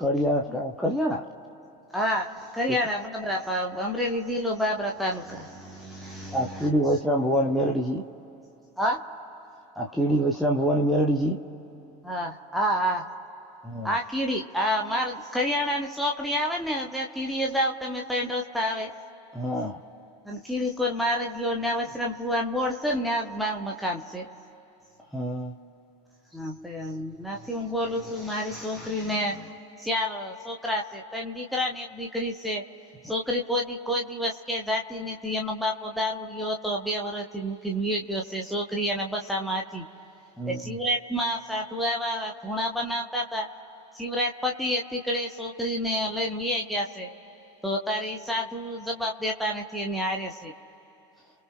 કરિયાણા હા કરિયાણા બાબરા અમરેલી જિલ્લો બાબરા તાલુકા. આ કીડી વૈશ્રામ ભુવાની મેલડી છે. હા આ કીડી વૈશ્રામ ભુવાની મેલડી છે. હા હા હા આ કીડી આ માર કરિયાણાની ચોકડી આવે ને તે કીડી જાવ તમે ત્રણ રસ્તા આવે હા અને કીડી કોઈ મારે ગયો ને વૈશ્રામ ભુવાનું બોર્ડ છે ને ત્યાં મારું મકાન છે. હા હા તો નાથી હું બોલું છું મારી છોકરીને 4 છોકરા છે 3 દીકરા ને 1 દીકરી છે. છોકરી કોઈ દિવસ કે જાતી નથી એનો બાપો દારૂડિયો હતો 2 વર્ષથી મૂકીને વયો ગયો છે. છોકરી એને બસામાં હતી તે શિવરાતમાં સાધુ આવ્યા ધૂણા બનાવતા હતા. શિવરાત પતિ તીકડે છોકરીને લઈને વયા ગયા છે. તો તારી સાધુ જવાબ દેતા નથી એની હારે છે.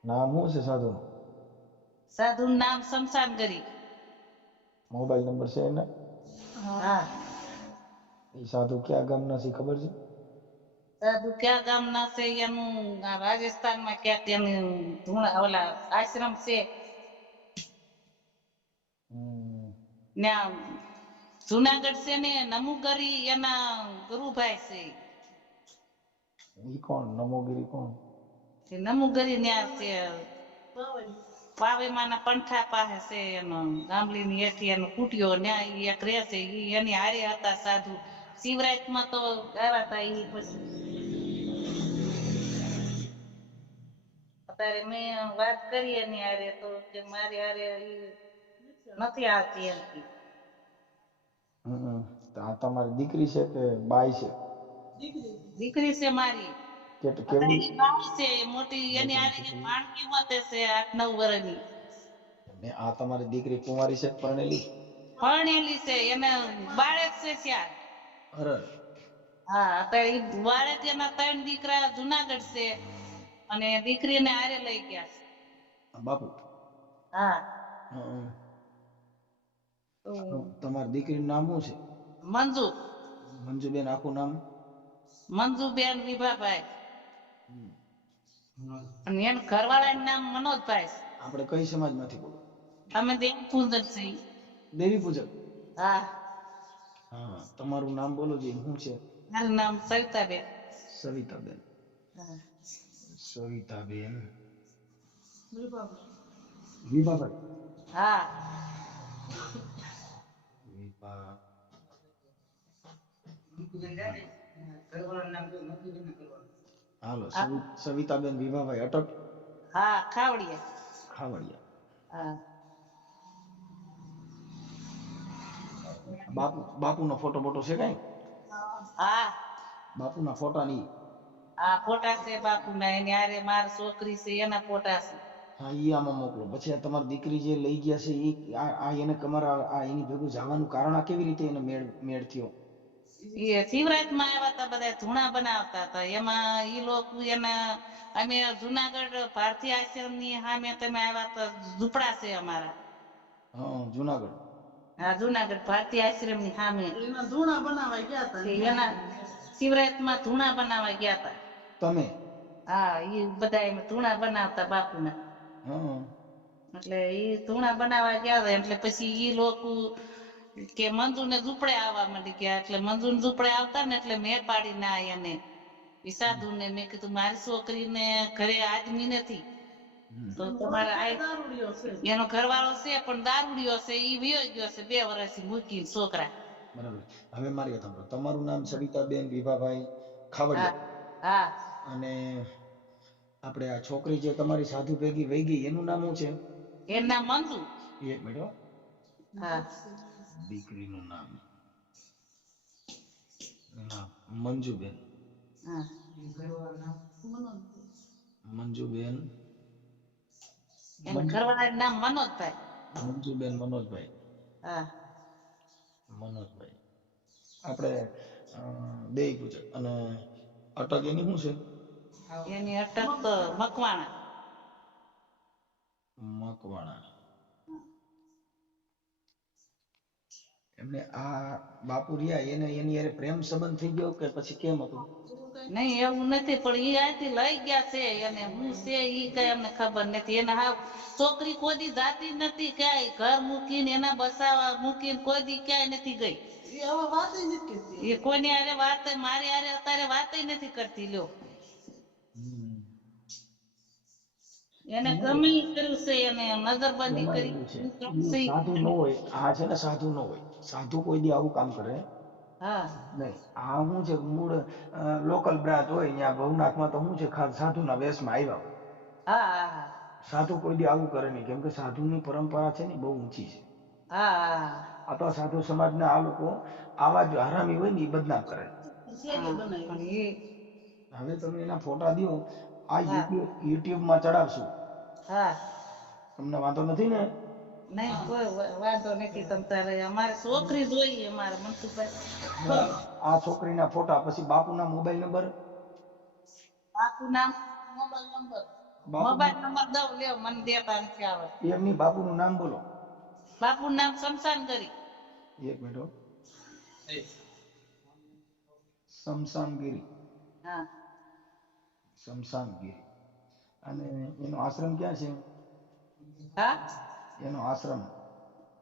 નામ શું છે સાધુ? સાધુનું નામ શમશાન ગરી. મોબાઈલ નંબર છે એને? હા એ સાધુ ક્યાં ગામના છે ખબર છે? સાધુ ક્યાં ગામના છે એનું રાજસ્થાનમાં ક્યાંક એનું ધૂણા ઓલા આશ્રમ છે. ત્યાં જુનાગઢ છે ને નમુગરી એના ગુરુભાઈ છે. ઈ કોણ નમોગીરી કોણ? નમુગરી ન્યા છે પાવેમાના પંઠા પાસે છે એનો ગામલીની હેઠી એનો કુટિયો ન્યા ઈ એક રહે છે ઈ એની હારે હતા સાધુ. શિવરાતમાં તો આવ્યા હતા ઈ પછી અત્યારે મેં વાત કરી એની હારે તો કે મારી હારે ઈ નથી આવતી એમ કે. તો આ તમારી દીકરી છે કે બાઈ છે? દીકરી છે મારી. અત્યારે કેવડી ઈ બાઈ છે મોટી એની હારે એક ભાણકી હોતે છે 8-9 વર્ષની. આ તમારી દીકરી કુંવારી છે પરણેલી? પરણેલી છે એને બાળક છે 4. અરે હા અત્યારે ઈ બાળક એના 3 દીકરા જુનાગઢ છે અને દીકરીને હારે લઈ ગયા છે. બાપુ હા તો તમારી દીકરીનું નામ શું છે? મંજુ. મંજુબેન આખું નામ? મંજુબેન વિભાભાઈ. અને એના ઘરવાળાનું નામ મનોજભાઈ. આપણે કઈ સમાજમાંથી બોલો? અમે દેવી પૂજક છીએ. દેવી પૂજક? હા હા તમારું નામ બોલો જી શું છે? મારું નામ સવિતાબેન. સવિતાબેન. સવિતાબેન વિભાભાઈ. હા વિભા હાલો સવિતાબેન વિભાભાઈ અટક. હા ખાવડિયા. ખાવડિયા. હા બાપુનો ફોટો છે કઈ? હા બાપુના ફોટા ની? હા ફોટા છે બાપુના એની હારે મારી છોકરી છે એના ફોટા છે. હા ઈ આમાં મોકલો. પછી આ તમારી દીકરી જે લઈ ગયા છે ઈ આ એને તમારા આ એની ભેગું જવાનું કારણ આ કેવી રીતે એને મેળ થયો? એ શિવરાતમાં આવ્યા હતા બધા ધૂણા બનાવતા હતા એમાં ઈ લોકો એના અમે જુનાગઢ ભારતીય આશ્રમ ની સામે તમે આવ્યા તો ઝૂંપડા છે અમારા. હા જુનાગઢ. હા જુનાગઢ ભારતીય આશ્રમ ની સામે ધૂણા બનાવવા ગયા હતા એના શિવરાતમાં ધૂણા બનાવવા ગયા હતા. તમે? હા ઈ બધા એમ ધૂણા બનાવતા બાપુના. હા એટલે ઈ ધૂણા બનાવવા ગયા હતા એટલે પછી ઈ લોકો કે મંજુ ને ઝૂંપડે આવવા માંડી ગયા એટલે મંજુ ને ઝૂંપડે આવતા ને એટલે મેં પાડી ના એને ઈ સાધુ ને મેં કીધું મારી છોકરીને ઘરે આદમી નથી તો તમારે એનો ઘરવાળો છે પણ દારૂડિયો છે ઈ વયો ગયો છે 2 વર્ષથી મૂકીને છોકરા. બરાબર. હવે મારી વાત સાંભળો. તમારું નામ સવિતાબેન વિભાભાઈ હા ખાવડિયા હા અને આપણે આ છોકરી જે તમારી સાધુ ભેગી વહી ગઈ એનું નામ શું છે? એનું નામ મંજુ. એક મિનિટ હો. હા દીકરીનું નામ મંજુબેન. હા મંજુબેન. એના ઘરવાળાનું નામ મનોજભાઈ. મંજુબેન મનોજભાઈ. હા મનોજભાઈ. આપણે દેવી પૂજક અને અટક એની શું છે? એની અટક તો મકવાણા. મકવાણા. એમને આ બાપુ રહ્યા એને એની યારે પ્રેમ સંબંધ થઈ ગયો કે પછી કેમ હતું? નહીં એવું નથી પણ ઈ અહીંથી લઈ ગયા છે અને હું છે ઈ કઈ અમને ખબર નથી એને હાવ છોકરી કોઈ દી જાતી નથી ક્યાંય ઘર મૂકીને એના બસાવા મૂકીને કોઈ દી ક્યાંય નથી ગઈ એ કોઈની હારે વાત મારી હારે અત્યારે વાત નથી કરતી લ્યો એને ગમે ઈ કર્યું છે એને નજરબંધી એમાં કરી એવું છે ઈ કામ ઈ છે ઈ સાધુ ન હોય આ છે ને સાધુ ન હોય સાધુ કોઈ દી આવું કામ કરે હા નહીં આ શું છે મૂળ લોકલ બ્રાત હોય અહીંયા ભવનાથમાં તો શું છે સાધુના વેશમાં આવ્યા હોય હા હા સાધુ કોઈ દી આવું કરે નહીં કેમ કે સાધુની પરંપરા છે ને બહુ ઊંચી છે હા હા આ તો સાધુ સમાજના આ લોકો આવા જ હરામી હોય ને એ બદનામ કરે પણ ઈ હવે તમે એના ફોટા દો આ હા યુટ્યુબમાં ચડાવશું હા તમને વાંધો નથી ને નહીં કોઈ વાંધો નથી તમ તારે અમારે છોકરી જોઈએ અમારે મનસુખભાઈ આ છોકરીના ફોટા પછી બાપુના મોબાઈલ નંબર બાપુ નામ મોબાઈલ નંબર દઉં લ્યો મને દેતા નથી આવડતું એમની બાપુનું નામ બોલો બાપુ નામ શમશાન કરી એક મિનિટ હો. શમશાનગીરી હા શમશાનગીરી અને એનો આશ્રમ ક્યાં છે હા એનો આશ્રમ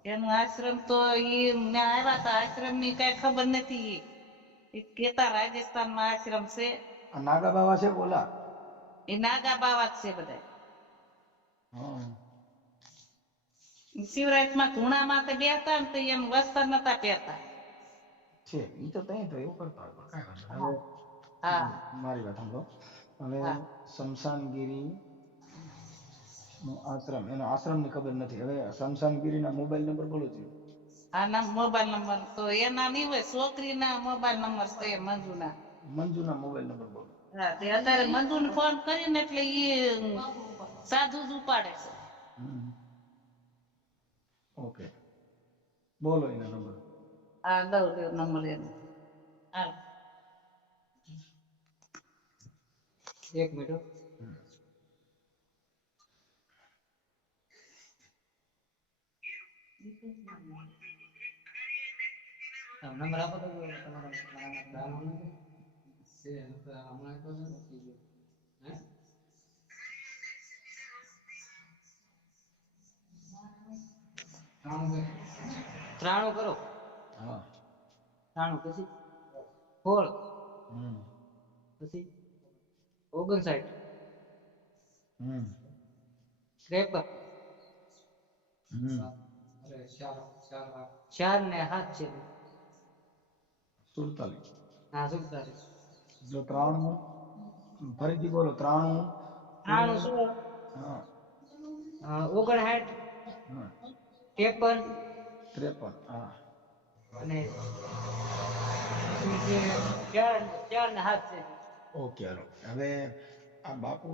એનું આશ્રમ તો ઈ મેં આવ્યા હતા આશ્રમ ની કઈ ખબર નથી ઈ કેતા રાજસ્થાન માં આશ્રમ છે આ નાગા બાવા છે બોલા એ નાગા બાવા જ છે બધા હા શિવરાજ માં ધૂણામાં તો બેસતા ને તો એમ વસ્ત્ર નતા પહેરતા છે ઈ તો તઈ તો એવું કરતા હોય પણ કાંઈ વાંધો નહીં. હા હવે મારી વાત સાંભળો હવે હા શમશાનગીરી નો આશ્રમ એનો આશ્રમ ની ખબર નથી હવે શમશાનગીરી ના મોબાઈલ નંબર બોલો છે આ મોબાઈલ નંબર તો એના નહીં હોય છોકરી ના મોબાઈલ નંબર છે મંજુના મંજુના મોબાઈલ નંબર બોલો હા તે અત્યારે મંજુ ને ફોન કરીને એટલે ઈ સાધુ જ ઉપાડે છે ઓકે બોલો એના નંબર હા દઉં લ્યો નંબર એનો હાલ એક મિનિટ હો. નંબર આપો તો તમારો ત્રાણું કરો હા 93 પછી 16 હમ પછી 59 હમ 53 હમ ચાર ને 7 છે 47 હા 47 જો 93 ફરીથી બોલો 93 93 16 હા 59 હા 53 53 હા અને ચાર ચાર ને 7 છે ઓકે હાલો હવે આ બાપુ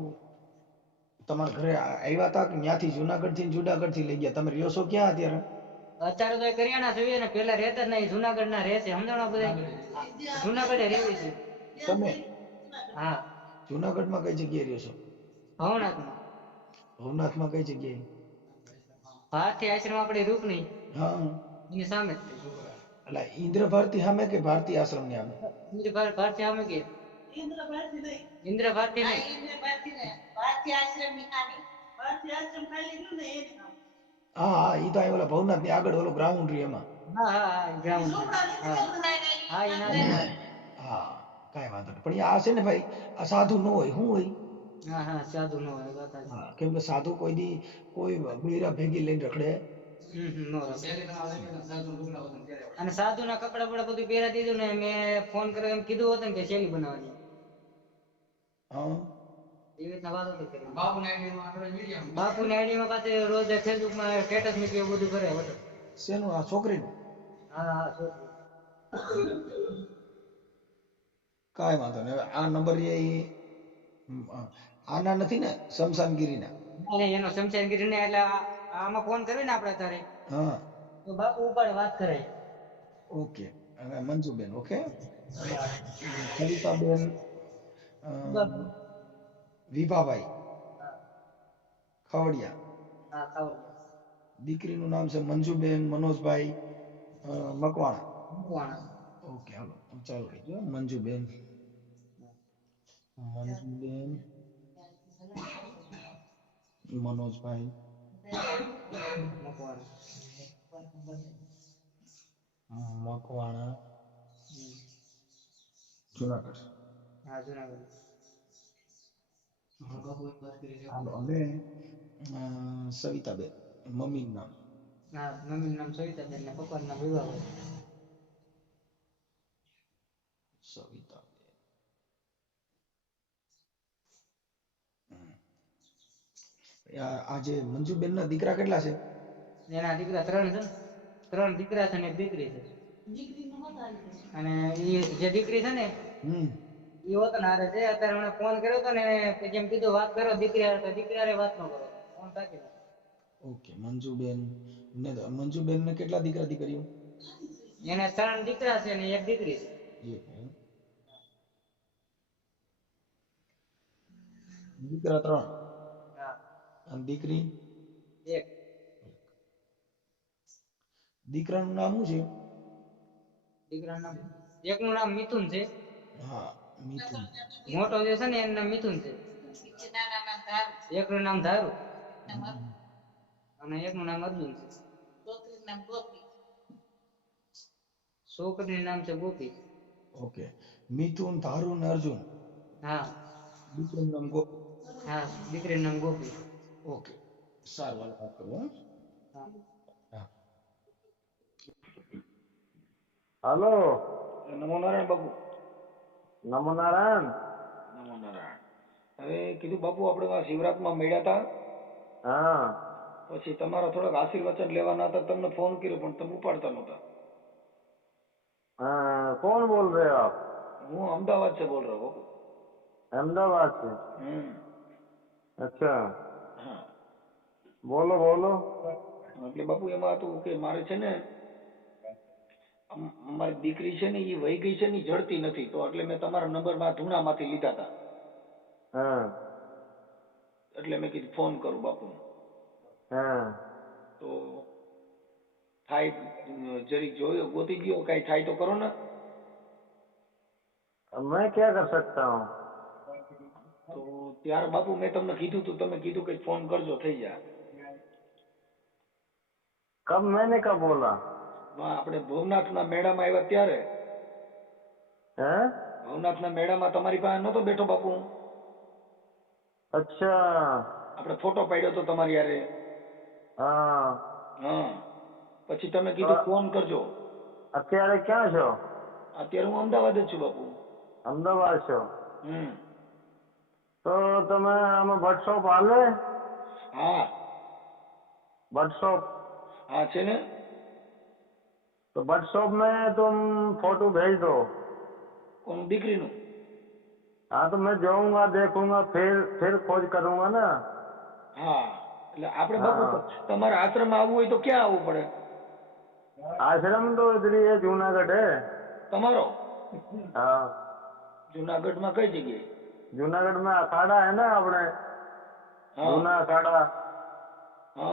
તમારા ઘરે આવ્યા હતા કે ત્યાંથી જુનાગઢ થી જુનાગઢ થી લઈ ગયા તમે રહ્યો છો ક્યાં અત્યારે અત્યારે તો કરિયાણા જોઈએ ને પેલા રહેતા જ નહીં જુનાગઢ ના રહે છે સમજાણો બધા જુનાગઢે રહેવી છે તમે હા જુનાગઢમાં કઈ જગ્યાએ રહ્યો છો ભવનાથમાં ભવનાથમાં કઈ જગ્યાએ ભારતીય આશ્રમ આપણે રૂકની હા એની સામે જ છે. એટલે ઇન્દ્ર ભારતી સામે કે ભારતી આશ્રમ ની સામે ભારતીય સામે કે ઇન્દ્ર ભારતી નહીં ભારતીય આશ્રમ ની ખાની હા હા ઈ તો અહીં ઓલા ભવનાથ ની આગળ ઓલો ગ્રાઉન્ડ રહ્યું એમાં હા હા હા ગ્રાઉન્ડ હા હા એના હા કાંઈ વાંધો નહીં પણ આ છે ને ભાઈ આ સાધુ ન હોય શું હોય હા હા સાધુ નો હોય વાત સાચી. હા કેમ કે સાધુ કોઈ દી કોઈ મીરા ભેગી લઈને રખડે નો રમે. અને સાધુ ના કપડા બપડા બધું પહેરા દીધું ને મેં ફોન કર્યો એમ કીધું હતું ને કે શેલી બનાવવાની હા એવી રીતના વાત હતી કરી બાપુની આઈડી માં પાસે રોજ ફેસબુક માં સ્ટેટસ મૂકી બધું કરે હતું. શેનું આ છોકરીનું હા હા છોકરી કાંઈ વાંધો નહીં હવે આ નંબર એ આના નથી ને શમશાનગીરીના નહીં, એનો શમશાનગીરી ને એટલે આમાં ફોન કર્યો ને આપણે તારે હા તો બાપુ ઉપાડે વાત કરે. ઓકે હવે મંજુબેન ઓકે ખલીફાબેન વિભાભાઈ ખવડિયા હા ખાવ દીકરીનું નામ છે મંજુબેન મનોજભાઈ મકવાણા મૂકવાના ઓકે હાલો ચાલુ રહી ગયો મંજુબેન મંજુબેન, મનોજભાઈ મકવાણા. મકવાણા, જુનાગઢ. હા, જુનાગઢ. હાલો, હવે સવિતાબેન, મમ્મીનું નામ. હા, મમ્મીનું નામ સવિતાબેન ને પપ્પાનું નામ વિભાભાઈ. સવિતાબેન. આ જે મંજુબેન ના દીકરા કેટલા છે? એના દીકરા 3 છે. 3 દીકરા છે ને 1 દીકરી છે. અને જે દીકરી છે ને એ વતન હારે છે. અત્યારે મને ફોન કર્યો હતો ને જેમ કીધું વાત કરો દીકરી હારે, તો દીકરી હારે વાત ન કરો, ફોન કાપી નાખો. ઓકે. મંજુબેન ને કેટલા દીકરા દીકરીઓ? એને 3 દીકરા છે ને 1 દીકરી છે. દીકરા 3 હા. અને દીકરી 1. દીકરાનું નામ શું છે? દીકરાનું નામ, એકનું નામ મિથુન છે. હા, મિથુન. મોટો જે છે ને એનું નામ મિથુન છે. નાના નામ ધારુ. એકનું નામ ધારુ અને એકનું નામ અર્જુન છે. છોકરીનું નામ ગોપી. છોકરીનું નામ છે ગોપી. ઓકે. મિથુન, ધારુ ને અર્જુન. હા. દીકરીનું નામ ગોપી. હા, દીકરીનું નામ ગોપી. ઓકે, સારું, હાલો વાત કરું. હા. હા. હાલો. નમો નારાયણ બાપુ. નમો નારાયણ. નમો નારાયણ. હવે કીધું બાપુ આપણે આ શિવરાતમાં મળ્યા હતા. હા. પછી તમારા થોડાક આશીર્વચન લેવાના હતા, તમને ફોન કર્યો પણ તમે ઉપાડતા નહોતા. कौन बोल रहे हो आप? હું અમદાવાદ से बोल रहा हूँ बापू. अहमदाबाद से? अच्छा, હા. बोलो बोलो. એટલે બાપુ એમાં હતું કે મારે છે ને અમારી દીકરી છે ને એ વહી ગઈ છે ને ઈ જડતી નથી, તો એટલે મેં તમારા નંબર માં ધૂણામાંથી લીધા હતા. हाँ એટલે મેં કીધું ફોન કરું બાપુ. हाँ. તો થાય જરીક જોયો ગોતી ગયો, કઈ થાય તો કરો ને. अब मैं क्या कर सकता हूँ? તો ત્યારે બાપુ મેં તમને કીધું તું, તમે કીધું કે ફોન કરજો, થઈ જાય. कब? मैंने कब बोला? આપણે ભવનાથના મેળામાં આવ્યા ત્યારે. हैं? ભવનાથના મેળામાં તમારી પાસે નતો બેઠો બાપુ. अच्छा. આપણે ફોટો પાડ્યો તો તમારી યારે. हाँ. હા. પછી તમે કીધું ફોન કરજો. અત્યારે ક્યાં છો? અત્યારે હું અમદાવાદ જ છું બાપુ. અમદાવાદ છો? તો તમે આમાં બટ શોપ હાલે? હા. But shop? हाँ છે ને. तो बट शॉप में तुम फोटो भेज दो. કોનું? દીકરીનું? हाँ तो मैं जाऊंगा, देखूंगा, फिर खोज करूंगा ना. હા, એટલે આપણે બાપુ તમારા આશ્રમમાં આવવું હોય તો ક્યાં આવવું પડે? आश्रम तो इधर ही है, जूनागढ़ है. તમારો? हाँ. જુનાગઢમાં કઈ જગ્યાએ? जूनागढ़ में अखाड़ा है ना अपने, હા. जूना अखाड़ा. હા.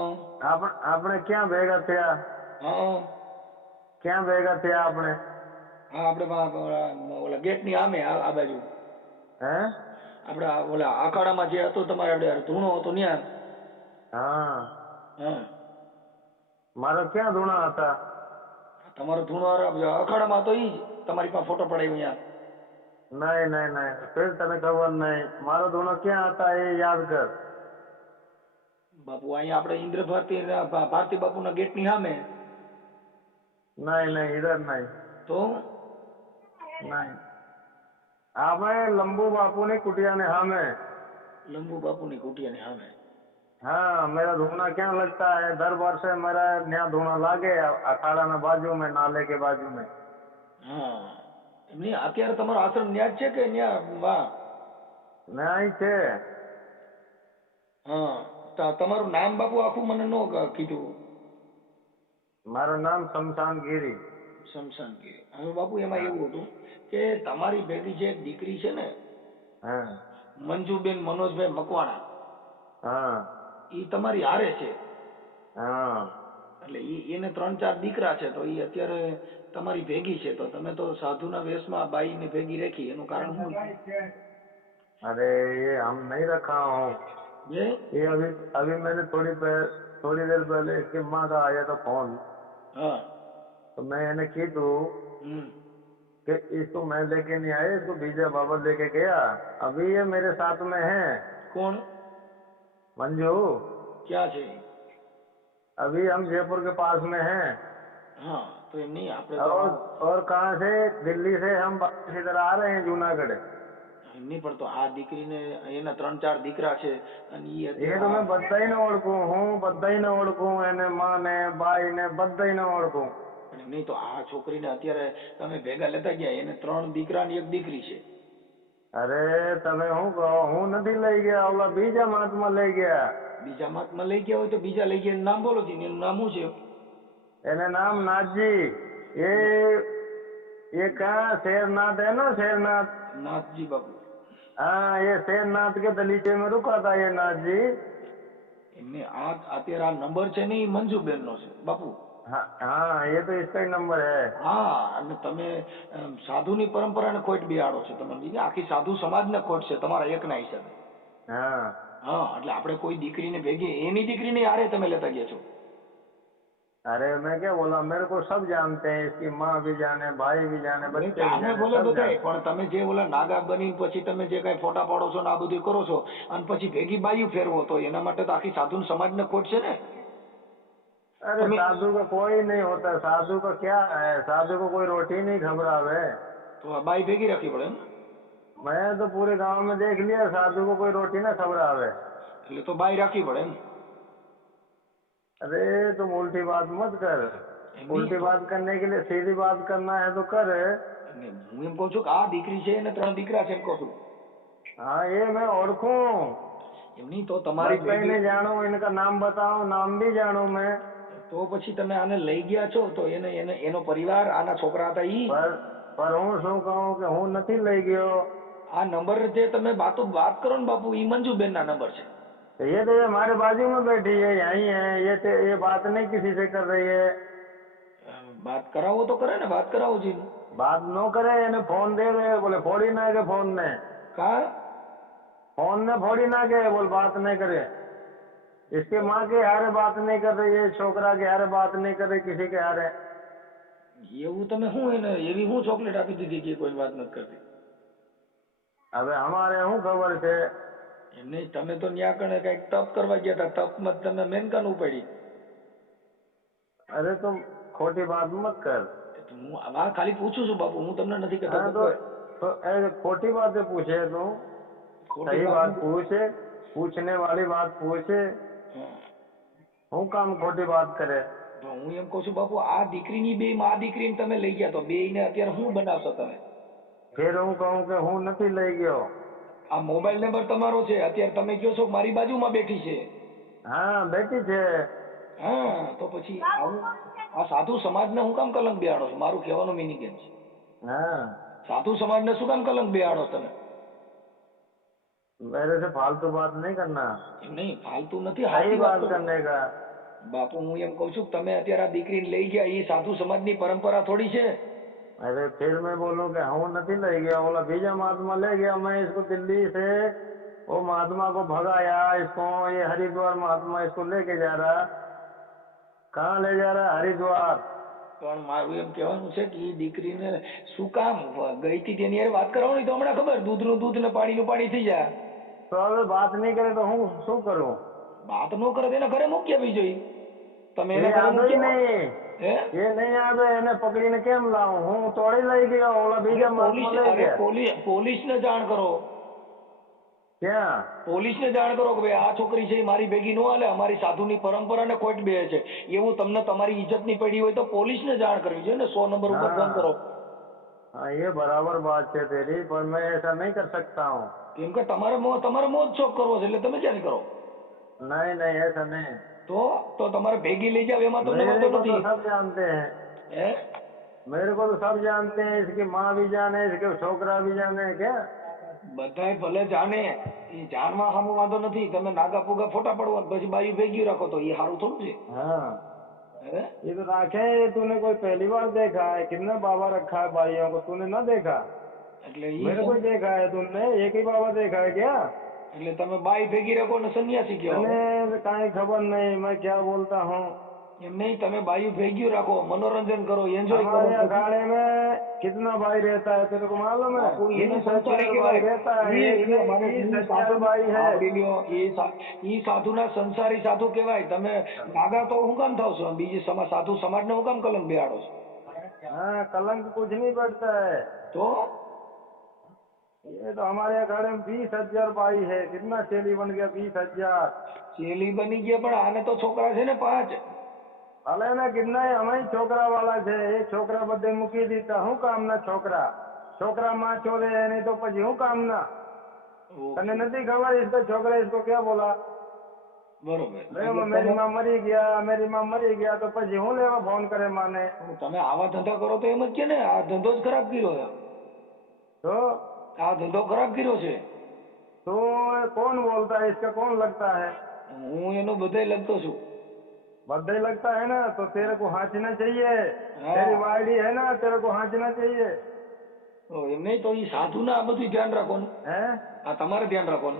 આપણે ક્યાં ભેગા થયા? હા. ક્યાં ભેગા થયા આપણે? હા, આપણે ઓલા ગેટની સામે આ બાજુ. હે? આપણે ઓલા આખાડામાં જે હતો તમારે આપણે ધૂણો હતો ત્યાં. હા. હા. મારો ક્યાં ધૂણા હતા? તમારો ધૂણો અખાડામાં હતો ઈ જ, તમારી પાસે ફોટો પડાયો ત્યાં. નહીં નહીં નહીં, ફિર તને ખબર નહીં. મારો ધૂણો ક્યાં હતા એ યાદ કર. બાપુ અહીંયા આપણે ઇન્દ્ર ભારતી બાપુના ગેટની સામે. નહીં નહીં, ઇધર નહીં. તો નહીં, આપણે લંબુ બાપુની કુટિયાને સામે. લંબુ બાપુની કુટિયાની સામે? हाँ, मेरा धूना क्या लगता है, दर वर्ष मेरा नया धूना लागे अखाड़ा में बाजू में, नाले के बाजू में. હા. એમની અત્યારે તમારો આશ્રમ ન્યા જ છે કે ન્યા? વાહ. नहीं છે. હા. તમારું નામ બાપુ આખું મને નો કીધું. મારું નામ શમશાનગીરી. શમશાનગીરી. હવે બાપુ એમાં એવું હતું કે તમારી ભેગી જે દીકરી છે ને, હા. મંજુબેન મનોજભાઈ મકવાણા, હા. ઈ તમારી હારે છે. હા. એટલે એને 3-4 દીકરા છે, તો ઈ અત્યારે તમારી ભેગી છે. તો તમે તો સાધુના વેશમાં બાઈને ભેગી રાખી, એનું કારણ શું? अरे ये हम नहीं रखा हूँ ये अभी मैंने थोड़ी देर पहले इसकी माँ का आया था फोन। हाँ। तो मैं इन्हें की तू कि इसको मैं लेके नहीं आया, इसको बीजा बाबा लेके गया। अभी ये मेरे साथ में है। कौन? मंजू। क्या છે? अभी हम जयपुर के पास में हैं। हाँ तो એમ નહીં આપણે और कहाँ से? दिल्ली से हम वापस इधर आ रहे हैं जूनागढ़। એમ નહીં પણ તો આ દીકરીને એના 3-4 દીકરા છે અને ये तो मैं बधाई ने ओळखू हूँ, बधाई ने ओळखू એને माँ ने भाई ने बधाई ने ओळखू। પણ નહીં તો આ છોકરીને અત્યારે તમે ભેગા લેતા ગયા, એને 3 દીકરા ને 1 દીકરી છે। अरे તમે હું કહો, હું નથી લઈ ગયા, ઓલા બીજા મહાત્મા લઈ ગયા। બીજા મહાત્મા લઈ ગયા હોય તો બીજા લઈ ગયા, એનું નામ બોલો છે, એનું નામ શું છે? એને નામ नाथजी। ये कहाँ शेरनाथ है ना, शेरनाथ નાથજી બાપુ। हाँ ये शेरनाथ के दलीचे में रुका था ये नाथजी। એમને આ અત્યારે આ નંબર છે ને એ મંજુબેન નો છે બાપુ। हाँ ये तो इसका ही नंबर है। હા અને તમે સાધુની પરંપરાને ખોટ બિહાડો છો, તમને આખી સાધુ સમાજને ખોટ છે તમારા એકના હિસાબે। हाँ હા એટલે આપણે કોઈ દીકરીને ભેગી એની દીકરીને યારે તમે લેતા ગયા છો। अरे मैं क्या बोला, मेरे को सब जानते हैं, इसकी माँ भी जाने, भाई भी जाने, बच्चे भी જાણે जाने, બોલે सब બધાય, जाने। પણ તમે જે ઓલા નાગા બની પછી તમે જે કઈ ફોટા પાડો છો ને આ બધું કરો છો અને પછી ભેગી બાયું ફેરવો તો એના માટે તો આખી સાધુ સમાજને ખોટ છે ને। अरे साधु का कोई नहीं होता, साधु का क्या है, साधु को कोई रोटी नहीं खबरावे। તો આ બાઈ ભેગી રાખવી પડે એમ? मैं तो पूरे गांव में देख लिया, साधु को कोई रोटी ना खबरावे। એટલે તો બાઈ રાખવી પડે એમ? अरे तुम उल्टी बात मत कर, उल्टी बात करने के लिए सीधी बात करना है तो कर। હું એમ કહું છું કે આ દીકરી છે અને 3 દીકરા છે એમ કહું છું। हाँ ये मैं ओळखू, એમ નહીં તો તમારી कहीं नहीं जानू, इनका नाम बताओ, नाम भी जानू मैं। તો પછી તમે આને લઈ ગયા છો તો એનો પરિવાર આના છોકરા હતા ઈ पर હું શું કહું કે હું નથી લઈ ગયો। આ નંબર જે તમે વાત કરો ને બાપુ ઈ મંજુબેન ના નંબર છે। ये तो ये हमारे बाजू में बैठी है, यही है, ये बात नहीं किसी से कर रही है। बात कराओ तो करे ना, बात कराओ जी। बात नो करे, इन्हें फोन दे दे, बोले फोड़ी ना के फोन ने का फोन ने फोड़ी ना के बोल बात नहीं करे। इसके माँ के हारे बात नहीं कर रही है, छोकरा के हारे बात नहीं कर रही, किसी के हारे। એવું તમે શું એને એવી હું ચોકલેટ આપી દીધી કે કોઈ વાત નથી કરતી? હવે हमारे શું ખબર છે? એમ નહીં, તમે તો ન્યા કણે કઈક તપ કરવા ગયા હતા, તપમાં તમે મેનકાન ઉપાડી। अरे तुम खोटी बात मत कर। હું આ ખાલી પૂછું છું બાપુ, હું તમને નથી કહેતો। हाँ, तो ऐसे खोटी बातें पूछे तू, सही बात पूछे, पूछने वाली बात पूछे, હું કામ ખોટી વાત કરે? તો હું એમ કહું છું બાપુ આ દીકરીની બે માં દીકરીને તમે લઈ ગયા તો બેયને અત્યારે શું બનાવશો તમે? ફેર હું કહું કે હું નથી લઈ ગયો। આ મોબાઈલ નંબર તમારો છે, અત્યારે તમે કહો છો મારી બાજુમાં બેઠી છે। હા બેઠી છે। હા તો પછી આ સાધુ સમાજને હું કામ કલંક બેહાડો છો? મારું કહેવાનું મિનિંગ એમ છે। हाँ સાધુ સમાજને શું કામ કલંક બેહાડો તમે? मेरे से फालतू बात नहीं करना, એમ નહીં, ફાલતુ નથી, सही સાચી વાત बात કરો। करने का। બાપુ હું એમ કહું છું તમે અત્યારે આ દીકરીને લઈ ગયા એ સાધુ સમાજની પરંપરા થોડી છે। अरे फिर मैं बोलूं कि હું નથી લઈ गया, बोला बीजा महात्मा ले गया, मैं इसको दिल्ली से वो महात्मा को भगाया, इसको ये हरिद्वार महात्मा इसको लेके जा रहा। कहाँ ले जा रहा? हरिद्वार। પણ મારું એમ કહેવાનું છે કે એ દીકરીને શું કામ ગઈ હતી તેની યાર વાત કરવાની તો હમણાં ખબર, દૂધનું દૂધ ને પાણીનું પાણી થઈ જાય। तो હવે बात नहीं करे तो હું શું કરું? વાત ન કરે તો એના ઘરે મૂકી આપવી જોઈએ। તમે ये એના ઘરે आवे મૂકી ही આવો। नहीं, હે? ये नहीं आवे, એને પકડીને કેમ લાવું? હું તોડી લઈ ગયો, ઓલા બીજા महात्मा લઈ ગયા। પોલીસને જાણ કરો, ક્યાં? પોલીસને જાણ કરો કે ભાઈ આ છોકરી છે એ મારી ભેગી ન હાલે, અમારી સાધુની પરંપરાને ખોટ બે છે, એવું તમને તમારી ઇજ્જતની પડી હોય તો પોલીસને જાણ કરવી જોઈએ ને। 100 નંબર ઉપર ફોન કરો। हाँ ये बराबर बात है तेरी, पर मैं ऐसा नहीं कर सकता हूँ। કેમ કે તમારે મોજ શોખ કરવો છે એટલે તમે ક્યાં કરો? नहीं नहीं ऐसा नहीं। તો તમારે ભેગી લઈ જાવ એમાં તમને मेरे વાંધો को तो નથી। सब जानते हैं, હે? मेरे को तो सब जानते हैं, इसकी माँ भी जाने, इसके छोकरा भी जाने। क्या બધાય ભલે જાણે, એ જાણવા સામું વાંધો નથી, તમે નાગા પુગા ફોટા પડવા પછી બાયું ભેગી રાખો તો એ સારું થોડું છે? हाँ હે? ये तो राखे, तूने कोई पहली बार देखा है? कितने बाबा रखा है भाइयों को, तूने ना देखा? એટલે ઈ मेरे को देखा है तुमने? एक ही बाबा देखा है क्या? એટલે તમે બાઈ ભેગી રાખો ને સન્યાસી કહો मैंने कहीं खबर नहीं, मैं क्या बोलता हूँ। એમ નહીં, તમે બાયું ભેગ્યું રાખો, મનોરંજન કરો, એન્જોય કરો। हमारे अखाड़े में कितना भाई रहता है तेरे को मालूम है? એને 20 સંસારી भाई કહેવાય। रहता है, ઈ- एक ઈ અમારે नहीं, ઈ 20 સાધુ भाई है। સાંભળી લ્યો, ઈ સાધુના સંસારી સાધુ કહેવાય। તમે દાદા તો હું કામ થાવ છો? બીજી સાધુ સમાજને હું કામ કલંક બેહાડો છો? हाँ, कलंक कुछ नहीं पड़ता है। તો ये तो हमारे अखाड़े में 20,000 भाई है। कितना चेली बन गया? 20,000। ચેલી બની ગયા, પણ આને તો છોકરા છે ને 5। ભલે ને કિतना અમે છોકરા વાળા છે, એ છોકરા બધે મૂકી દીધા। હું કામના છોકરા? છોકરા માં ચોરે નહીં તો પછી હું કામના? તને નથી ખબર? इसको છોકરા इसको क्या बोला? બરોબર। मेरी माँ मरी गया, मेरी माँ मरी गया તો પછી હું લેવા ફોન કરે માને? તમે આવા ધંધા કરો તો એમ જ કે ને આ ધંધો જ ખરાબ કર્યો છે। તો આ ધંધો ખરાબ કર્યો છે। तो कौन बोलता है? इसका कौन लगता है? હું એનો બધાય લગતો છું। बर्थडे लगता है ना तो तेरे को हाँचना चाहिए। हाँ। तेरी वाइडी है ना, तेरे को हाँचना चाहिए। તો એમ નહીં, તો ઈ સાધુના આ બધું ધ્યાન રાખો ને, हैं? આ તમારે ધ્યાન રાખો ને।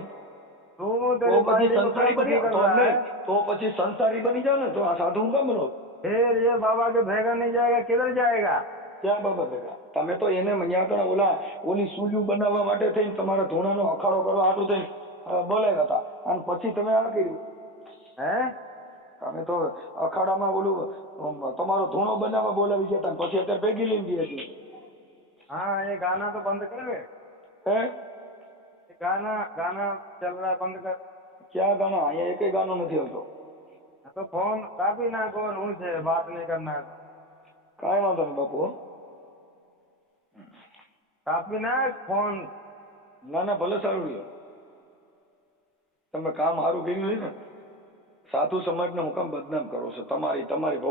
तू તો तेरी પછી वाइडी को સંસારી क्या બની कर તો रहा है? નહીં, તો પછી સંસારી બની જાવ ને તો આ સાધુ હું કામ બનો? फिर ये बाबा के भेगा नहीं जाएगा, किधर जाएगा? ક્યાં બાબા ભેગા? તમે તો એને મન્યાકણા ઓલી સૂલ્યું બનાવવા માટે થઈને તમારા ધૂણાનો અખાડો કરવા હાટું થઈને બોલાવ્યા હતા, અને પછી તમે આ કર્યું। हैं? તમે તો અખાડામાં ઓલું તમારો ધૂણો બનાવવા બોલાવી ગયા હતા, પછી અત્યારે ભેગી લઈને ગયા છે। हाँ, ये गाना तो बंद कर दे। હે? ये गाना गाना चल रहा है, बंद कर। ક્યાં ગાના? અહીંયા એકેય ગાનો નથી આવતો। तो फोन काफी ना कौन हूँ से बात नहीं करना है। કાંઈ વાંધો નહીં બાપુ। काफी ना फोन। ના ના, ભલે સારું રહ્યો। તમે કામ સારું કર્યું છે ને, સાધુ સમાજને હું કામ બદનામ કરો છો? તમારી